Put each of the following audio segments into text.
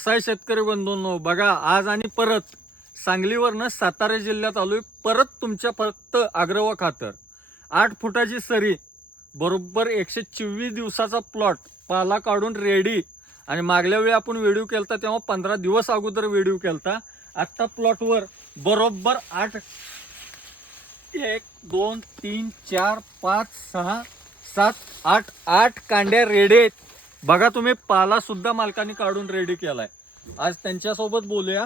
साय शेतकरी बंधूंनो बघा आज आणि परत सांगलीवरनं सातारा जिल्ह्यात आलोय. परत तुमच्या फक्त आग्रह खातर आठ फुटाची सरी बरोबर एकशे चोवीस दिवसाचा प्लॉट पाला काढून रेडी आणि मागल्या वेळी आपण व्हिडिओ केलता तेव्हा पंधरा दिवस अगोदर व्हिडिओ केलता. आत्ता प्लॉटवर बरोबर आठ एक दोन तीन चार पाच सहा सात आठ आठ कांड्या रेडी आहेत. बघा तुम्ही पाला सुद्धा मालकाने काढून रेडी केलाय. आज त्यांच्यासोबत बोलूया.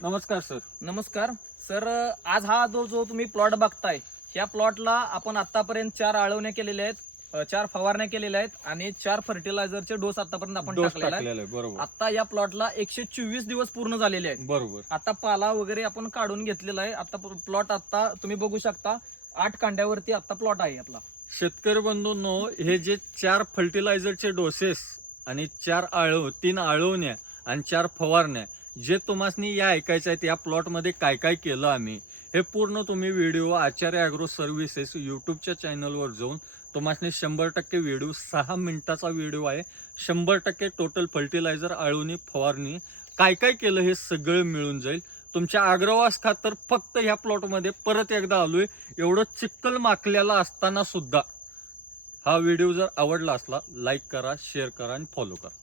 नमस्कार सर नमस्कार. सर आज हा जो जो तुम्ही प्लॉट बघताय ह्या प्लॉटला आपण आतापर्यंत चार आळवण्या केलेल्या आहेत चार फवारण्या केलेल्या आहेत आणि चार फर्टिलायझरचे डोस आतापर्यंत आपण डोस टाकलेला आहे. टाकलेला आहे बरोबर. आता या प्लॉटला एकशे चोवीस दिवस पूर्ण झालेले आहेत. बरोबर. आता पाला वगैरे आपण काढून घेतलेला आहे. आता प्लॉट आता तुम्ही बघू शकता आठ कांड्यावरती आता प्लॉट आहे आपला शेतकरी बंधूंनो हे जे चार फर्टिलायझरचे डोसेस आणि चार आळव तीन आळवण्या आणि चार फवारण्या जे तुम्हासनी या ऐकायचं आहेत या प्लॉटमध्ये काय काय केलं आम्ही हे पूर्ण तुम्ही व्हिडिओ आचार्य अॅग्रो सर्व्हिसेस यूट्यूबच्या चॅनलवर जाऊन तुम्हाला शंभर टक्के व्हिडिओ सहा मिनिटाचा व्हिडिओ आहे. शंभर टक्के टोटल फर्टिलायझर आळवणी फवारणी काय काय केलं हे सगळं मिळून जाईल. तुमच्या आग्रवास खातर फक्त ह्या प्लॉटमध्ये परत एकदा आलोय. एवढं चिक्कल माकलेला असताना सुद्धा हा व्हिडिओ जर आवडला असला लाईक करा शेअर करा आणि फॉलो करा.